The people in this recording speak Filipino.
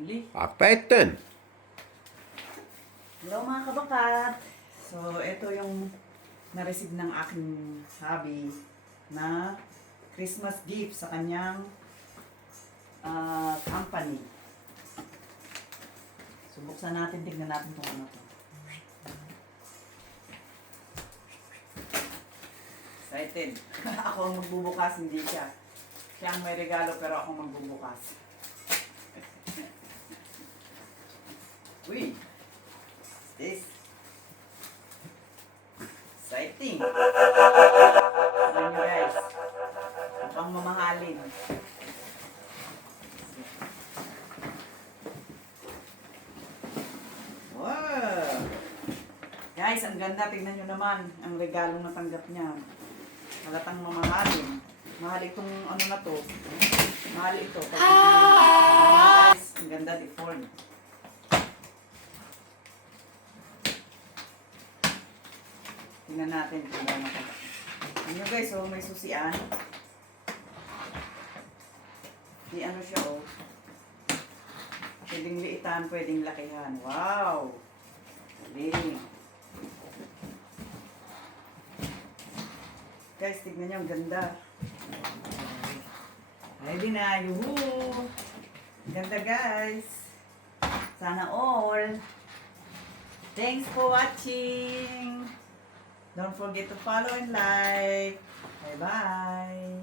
Timely. Apeten. Hello mga kabakat! So, ito yung na-receive ng aking hubby na Christmas gift sa kanyang company. So, buksan natin, tignan natin kung ano to. Excited! Ako ang magbubukas, hindi siya. Siya ang may regalo pero ako magbubukas. Uy! What's this? Exciting! Tignan nyo guys. Mukhang mamahalin. Wow! Guys, ang ganda. Tignan nyo naman ang regalong natanggap niya. Halatang mamahalin. Mahal itong ano na to. Mahal ito. Guys, ang ganda deformed. Tingnan natin kung ano ito. Ano guys, oh, may susian. Di ano siya, oh. Pwedeng liitan, pwedeng lakihan. Wow! Galing. Guys, tignan niyo, ang ganda. Ready na, yuhuu! Ganda guys. Sana all. Thanks for watching. Don't forget to follow and like. Bye-bye.